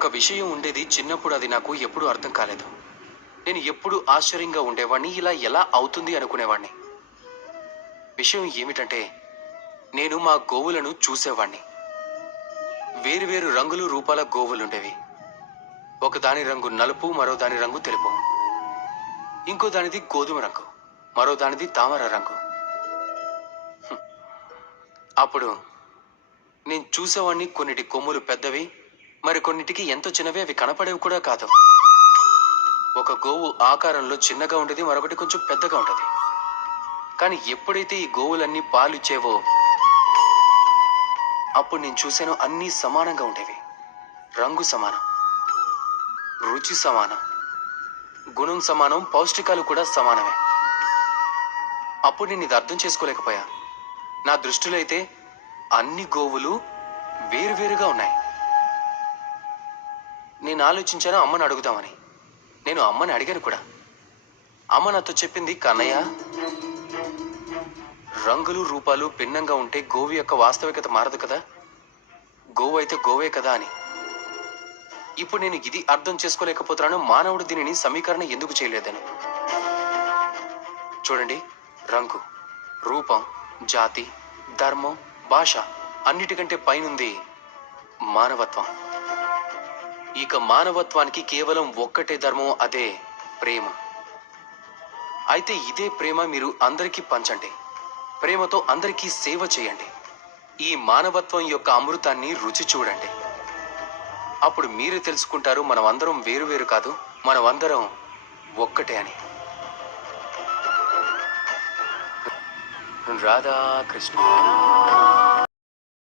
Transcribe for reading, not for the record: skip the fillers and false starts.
ఒక విషయం ఉండేది చిన్నప్పుడు, అది నాకు ఎప్పుడూ అర్థం కాలేదు. నేను ఎప్పుడు ఆశ్చర్యంగా ఉండేవాణ్ణి, ఇలా ఎలా అవుతుంది అనుకునేవాణ్ణి. విషయం ఏమిటంటే, నేను మా గోవులను చూసేవాణ్ణి. వేరువేరు రంగులు రూపాల గోవులుండేవి. ఒకదాని రంగు నలుపు, మరో దాని రంగు తెలుపు. ఇంకో దానిది గోధుమ రంగు, మరో దానిది తామర రంగు. అప్పుడు నేను చూసేవాణ్ణి, కొన్నిటి కొమ్ములు పెద్దవి, మరికొన్నిటికి ఎంతో చిన్నవి, అవి కనపడేవి కూడా కాదు. ఒక గోవు ఆకారంలో చిన్నగా ఉండేది, మరొకటి కొంచెం పెద్దగా ఉండేది. కానీ ఎప్పుడైతే ఈ గోవులన్నీ పాలిచ్చేవో అప్పుడు నేను చూశాను, అన్నీ సమానంగా ఉండేవి. రంగు సమానం, రుచి సమానం, గుణం సమానం, పౌష్టికాలు కూడా సమానమే. అప్పుడు నేను ఇది అర్థం చేసుకోలేకపోయా. నా దృష్టిలో అయితే అన్ని గోవులు వేరువేరుగా ఉన్నాయి. నేను ఆలోచించాను అమ్మని అడుగుదామని. నేను అమ్మని అడిగాను కూడా. అమ్మ నాతో చెప్పింది, కన్నయ్య, రంగులు రూపాలు భిన్నంగా ఉంటే గోవు యొక్క వాస్తవికత మారదు కదా, గోవు అయితే గోవే కదా అని. ఇప్పుడు నేను ఇది అర్థం చేసుకోలేకపోతున్నాను, మానవుడు దీనిని సమీకరణ ఎందుకు చేయలేదని. చూడండి, రంగు, రూపం, జాతి, ధర్మం, భాష అన్నిటికంటే పైనుంది మానవత్వం. ఇక మానవత్వానికి కేవలం ఒక్కటే ధర్మం, అదే ప్రేమ. అయితే ఇదే ప్రేమ మీరు అందరికీ పంచండి. ప్రేమతో అందరికీ సేవ చేయండి. ఈ మానవత్వం యొక్క అమృతాన్ని రుచి చూడండి. అప్పుడు మీరే తెలుసుకుంటారు, మనం అందరం వేరువేరు కాదు, మనం అందరం ఒక్కటే అని. రాధాకృష్ణ.